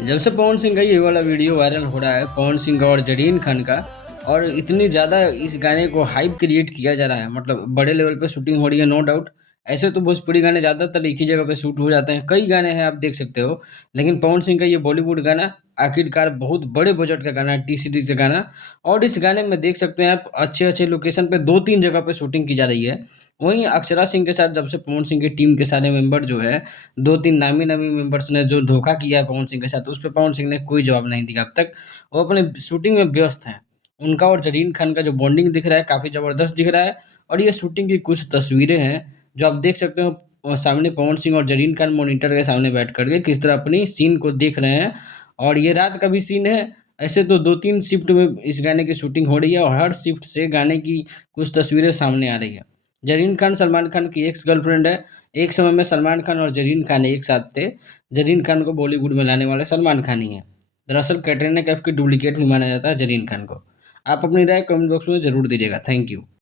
जब से पवन सिंह का ये वाला वीडियो वायरल हो रहा है, पवन सिंह का और जरीन खान का, और इतनी ज़्यादा इस गाने को हाइप क्रिएट किया जा रहा है, मतलब बड़े लेवल पे शूटिंग हो रही है, नो डाउट। ऐसे तो भोजपुरी गाने ज़्यादातर एक ही जगह पे शूट हो जाते हैं, कई गाने हैं आप देख सकते हो। लेकिन पवन सिंह का ये बॉलीवुड गाना आखिरकार बहुत बड़े बजट का गाना है, टी सीरीज का गाना। और इस गाने में देख सकते हैं आप, अच्छे अच्छे लोकेशन पे दो तीन जगह पे शूटिंग की जा रही है। वहीं अक्षरा सिंह के साथ जब से पवन सिंह की टीम के सारे मेंबर जो है, 2-3 नामी-नामी मेंबर्स ने जो धोखा किया है पवन सिंह के साथ, उस पे पवन सिंह ने कोई जवाब नहीं दिया अब तक। वो अपने शूटिंग में व्यस्त हैं। उनका और ज़रीन खान का जो बॉन्डिंग दिख रहा है, काफ़ी ज़बरदस्त दिख रहा है। और ये शूटिंग की कुछ तस्वीरें हैं, जो आप देख सकते हो। सामने पवन सिंह और ज़रीन खान मॉनिटर के सामने बैठ कर के किस तरह अपनी सीन को देख रहे हैं। और ये रात का भी सीन है। ऐसे तो 2-3 शिफ्ट में इस गाने की शूटिंग हो रही है, और हर शिफ्ट से गाने की कुछ तस्वीरें सामने आ रही है। ज़रीन खान सलमान खान की एक्स गर्लफ्रेंड है। एक समय में सलमान खान और ज़रीन खान एक साथ थे। ज़रीन खान को बॉलीवुड में लाने वाले सलमान खान ही हैं। दरअसल कैटरीना कैफ की डुप्लीकेट भी माना जाता है ज़रीन खान को। आप अपनी राय कमेंट बॉक्स में ज़रूर दीजिएगा। Thank you.